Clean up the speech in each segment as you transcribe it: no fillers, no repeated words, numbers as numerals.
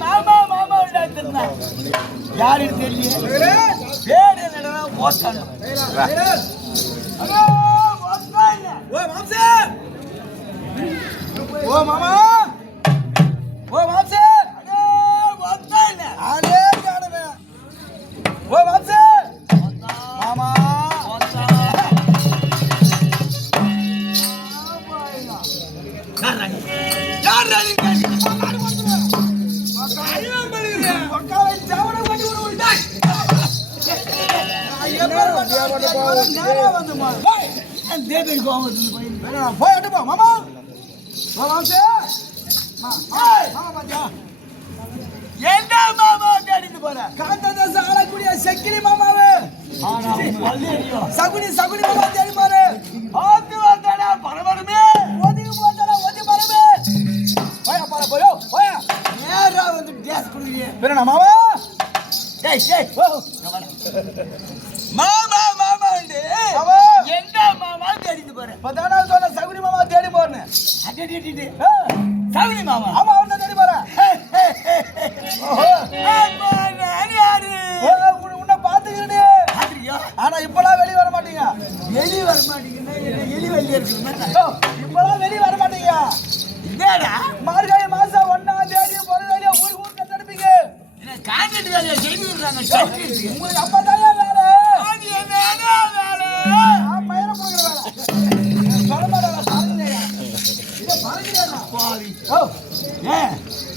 மாமா மாமா யாருன்னு தெரியல பேரு என்னடா போட்டாங்க ஓ மாமா ஓ மாம்சே ஓ மாம்சே மாமா போயிட்டு போ மாமா என்ன மாமா தேடிட்டு போற காந்ததாச ஆளக்கூடிய சக்கிரி மாமாவே சகுனி சகுனி மாமா தேடி போற ஆத்து வந்தாடா பரவருமே ஒதுங்கி போட்டாடா ஒதுங்கி பரமே போயா பாரு போயோ போயா நேரா வந்து கேஸ் குடுங்க வேற மாமா டேய் டேய் மாமா மாமா எங்க மாமா தேடிட்டு போற பதானா சொன்ன சகுனி மாமா தேடி போறேன் அடடடடி சகுனி மாமா ஆமா அவன தேடி போற ஓஹோ யாரு உன்னை பாத்துக்கிறே ஆனா இப்பலாம் வெளிய வர மாட்டீங்க வெளிய வர மாட்டீங்கன்னா எலி வெளிய இருக்குங்க இப்பலாம் வெளிய வர மாட்டீங்க என்னடா மார்கழி மாசம் 1ஆம் தேதி பொறுவேலியா ஊர் கட்டடிப்பீங்க என்ன கான்ட்ராக்ட் வேலைய செய்துறாங்க உங்களுக்கு அப்பதான் வேலை அது என்ன வேலை நான் மயிர போகிற வேலை சொல்லமாடா பாருங்க இத பாருங்கடா பாவி ஓ ஏ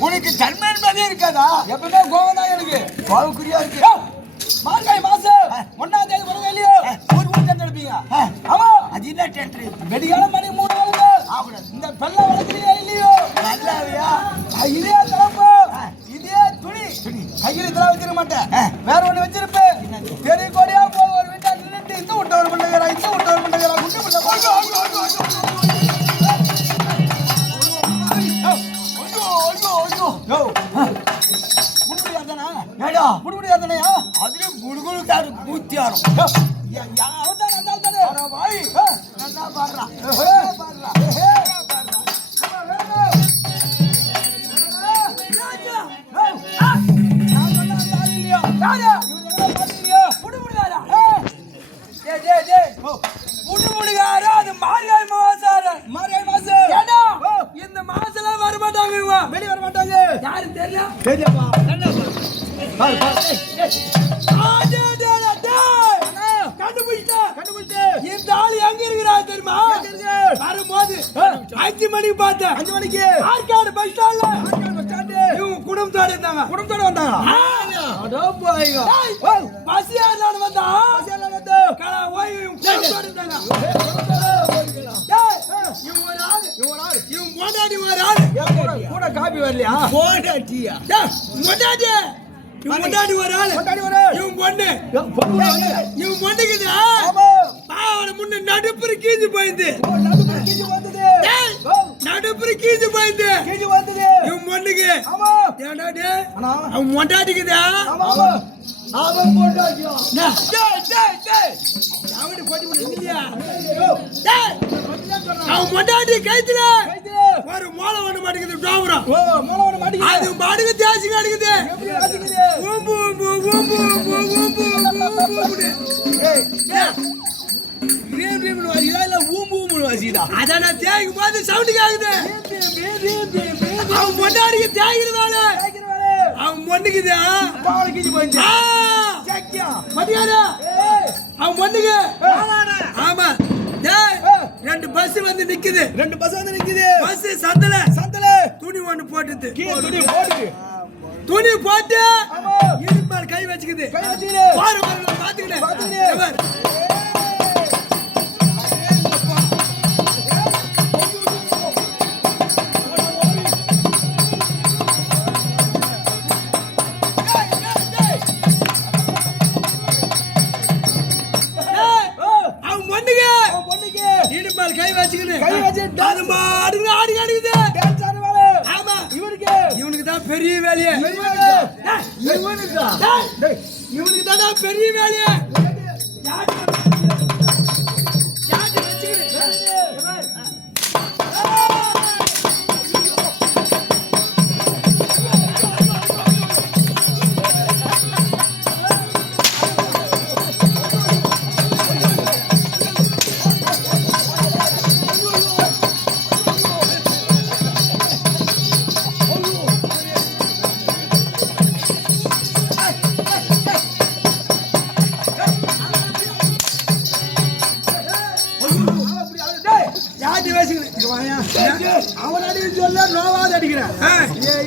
உனக்கு தன்மன் மாதிரி இருக்காதா எப்பவுமே கோவம் தான் எனக்கு கோவக்குரியா இருக்கு மார்கழி மாசம் 1ஆம் தேதி பொறுவேலியா ஊர் கட்டடிப்பீங்க ஆமா அது என்ன டெண்டர் வெடிகால மணி 3 ஆகுது ஆகுது இந்த பெல்ல வளர்க்கறியா இல்லையோ நல்லாவியா இதே தரப்பு இதே துணி கையில இதெல்லாம் வச்சிருக்க மாட்டேன் வேற ஒண்ணு வச்சிருப்பேன் பெரிய கோடியா போ ஒரு வீட்டா நின்னுட்டு இந்த விட்டவர் பண்ணுகிறா இந்த விட்டவர் பண்ணுகிறா குண்டு பண்ண முடியாதானயா அதுல குடுகுடு காரு பூத்தியாரும் யாவதான் வந்தால் தானே பாய் நல்லா பாடுறா பாடுறா இந்த மாசம் வர மாட்டாங்க வெளியே வர மாட்டாங்க யாரு தெரியல இந்த ஆளு எங்க இருக்கிறா தெரியுமா வரும்போது 5 மணிக்கு பார்த்தேன் 5 மணிக்கு ஆற்காடு பஸ் ஸ்டாண்ட்ல இவங்க குடும்பத்தோட இருந்தாங்க குடும்பத்தோட வந்தாங்க பஸ் ஏறலான்னு வந்தா குடும்பத்தோட இருந்தாங்க கூட காப்பி வரலையா போடாட்டியா மொட்டாட்டி முன்னாடி ஒரு ஆளு இவன் பொண்ணு இவன் பொண்ணுக்குதா பாவன முன்ன நடுப்புற கீஞ்சு போயிருந்து நடுப்புற கீஞ்சு போயிருந்து இவன் பொண்ணுக்கு அவன் மொண்டாட்டிக்குதா அவன் பொண்டாட்டியா அவன் மொண்டாட்டி கைத்துல ஒரு மோளை ஒண்ணு மாட்டேங்குது டோபுரம் அது மாடுக்கு தேசி கிடைக்குது அதான் தேய்க்கும் போது சவுண்ட் கேக்குது அவன் மொண்டாடிக்கு தேய்க்கிறதால அவன் பொண்ணுக்குது அவன் பொண்ணுக்கு ஆமா 2 பஸ் வந்து நிக்குது பஸ் சந்தல துணி ஒண்ணு போட்டுது துணி போட்டு இடுப்பு கை வச்சுக்குது பாத்துக்கிட்டேன் இவனுக்கு தான் பெரிய வேலையே இவனுக்கு தான் பெரிய வேலையே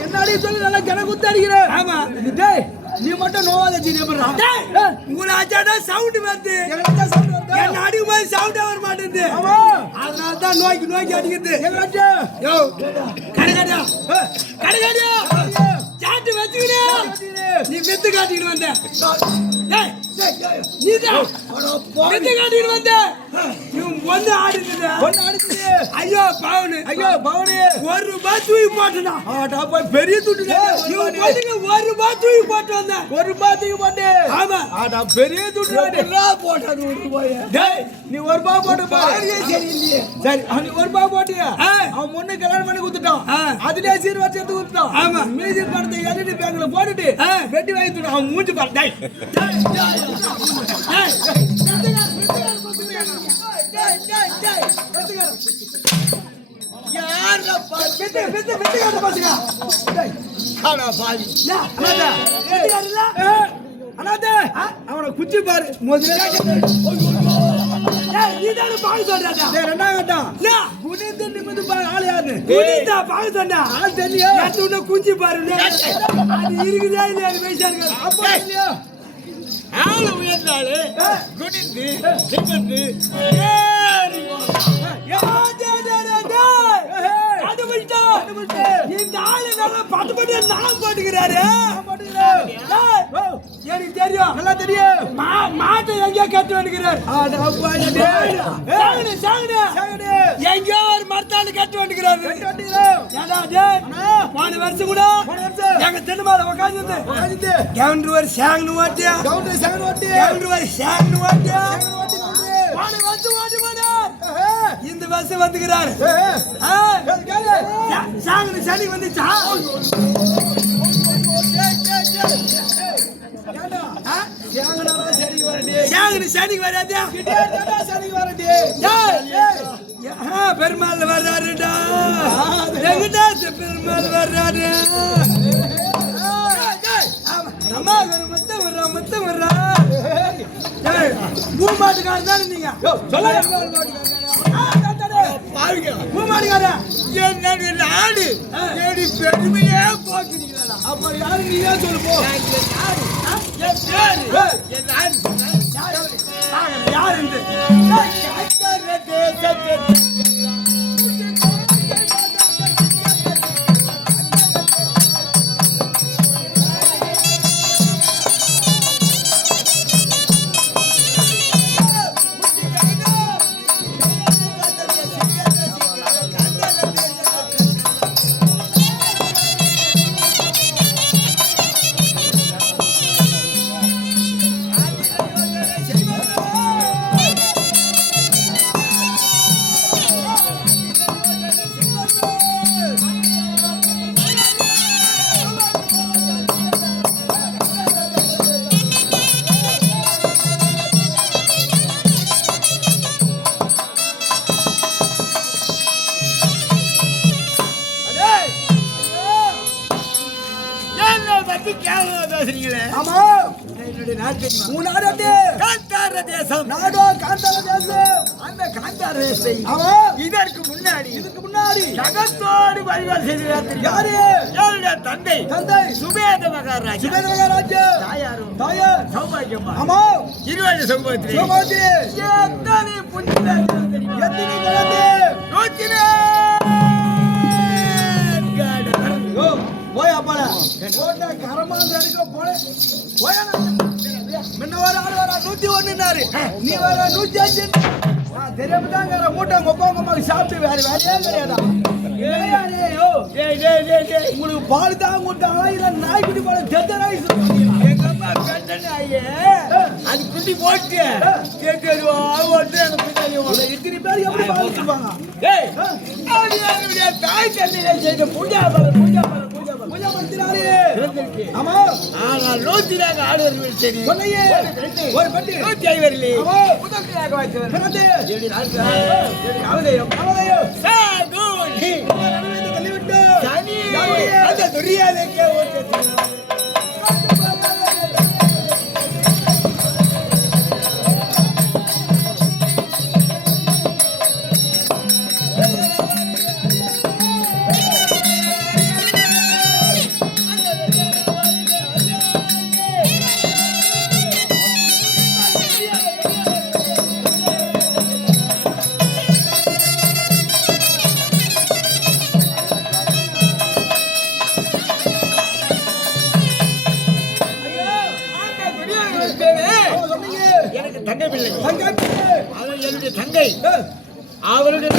என்னடி சொல்லி நல்லா கிணக்கு குத்து அடிக்கிற. ஆமா டேய் நீ மட்டும் நோவாத ஜி நம்பறா. டேய் உங்கள அஜாடா சவுண்ட் வருது. எங்கடா சவுண்ட் வருது? என்ன அடிக்கு போய் சவுண்ட் வர மாட்டேங்குது. ஆமா அதனால தான் நோக்கி அடிக்குது. எங்கடா யோ கடகடா கடகடா சாட்டு வெச்சுக்கிற. நீ வித்து காட்டிட்டு வந்த. டேய் நீடா வித்து காட்டிட்டு வந்த. நீ ஒண்ணு ஆடுது. ஐயோ பவுன் ஒரு ரூபாய் தூக்கி போட்டடா. ஆடா போய் பெரிய துட்டுடா. நீ போடுங்க ஒரு ரூபாய் தூக்கி போட்டு வந்த. ஒரு ரூபாய் தூக்கி போட்டு. ஆமா ஆடா பெரிய துட்டுடா. போட்டா 100 ரூபாய். டேய் நீ ஒரு ரூபாய் போட்டு பாருங்க சரியில்லையே. சரி நீ ஒரு ரூபாய் போட்டியா? அவன் முன்ன கல்யாணம் பண்ணி கொடுத்துட்டான். அதுலயே சீர் வச்சு எடுத்து கொடுத்துட்டான். ஆமா மீதி பணத்தை எல்இடி பேங்க்ல போட்டுட்டு வெட்டி வாங்கிட்டு அவன் மூஞ்சி பாரு. டேய் அவனை குச்சி பாரு. குஞ்சி பாரு இருக்குதா இல்லையா? ஆளு உயர்ந்தாலே குடிந்து சிக்கந்து இந்த ஆளு நல்லா பட்டு நான் போட்டுக்கிறாரு. எனக்கு தெரியும் நல்லா தெரியும். மாட்டை எங்கேயோ கட்டு வந்துக்கிறார். எங்கேயோ ஒரு மரத்தாண்டு கட்டு வந்துக்கிறாரு. போன வருஷம் கூட எங்க தென்னைமலை உட்காந்து கவுண்டர் சேங்கன்னு ஓட்டியா சேங்கன்னு ஓட்டியா இந்த வருஷம் வந்துக்கிறாரு. சனி வந்துச்சா? சனிக்கு வராது. பெருமாள் வர்றாருடா. வெங்கடாச பெருமாள் வர்றாரு. மொத்தம் வர்றா. பூமாட்டுக்காரன் தானே நீங்க? பூமாட்டுக்கார நாடு பெருமையே போக்குறீங்களா? அப்ப யாரு நீயே சொல்லு போ. யாரு இதற்கு முன்னாடி ஜகத்தோடு வழிபாடு செய்கிறார். தந்தை சுபேத மகாராஜா. தாயார் சௌபாகியம்மா. ஆமா 20 சௌபாகியத்திலே எத்தனை புண்ணிய போய் அப்பால கரமாந்து அடிக்க போல முன்ன வர ஆள் வர 101 நீ வர 105 தெரியாமதாங்க மூட்டை ஒப்பாங்க சாப்பிட்டு வேற வேலையே கிடையாதா? உங்களுக்கு பால் தான் கொடுத்தாங்களா இல்ல நாய்க்குட்டி பால் தெத்த நாய்? எங்க அம்மா பெட்ட நாயே அது குட்டி போட்டு கேட்கருவா இத்தனை பேர் எப்படி பால் கொடுப்பாங்க? தாய் தண்ணியில செய்த பூஜா ஆமா ஆனால் 104 ஆடுவர்கள் சரி ஒரு பட்டி 150 பிள்ளை தங்கப்பிள்ளை. அவள் என்னுடைய தங்கை அவளுடைய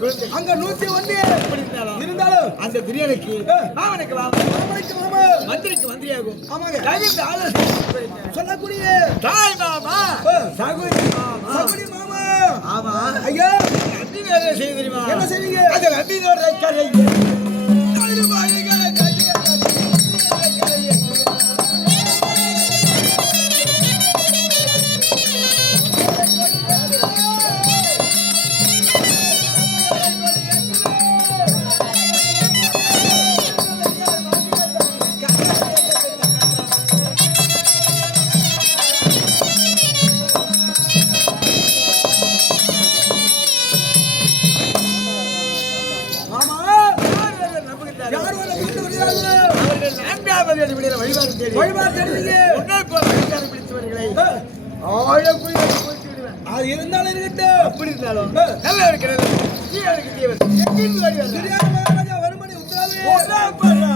குழந்தை அங்க 101 இருந்தாலும் அந்த பிரியனுக்கு அவனுக்கு மந்திரிக்கு மந்திரியாகும் சொல்லக்கூடிய தாய் மாமா சகுனி மாமா சகுனி மாமா. ஆமா ஐயா அத்தி வேலை செய்ய தெரியுமா? என்ன செய்வீங்க? அந்த நம்பினோட கரை வழிபாடு தேடி பிடித்தவர்களை அது இருந்தாலும் இருக்கட்டும். அப்படி இருந்தாலும் நல்லா இருக்கிறது வருமணி உத்தரவு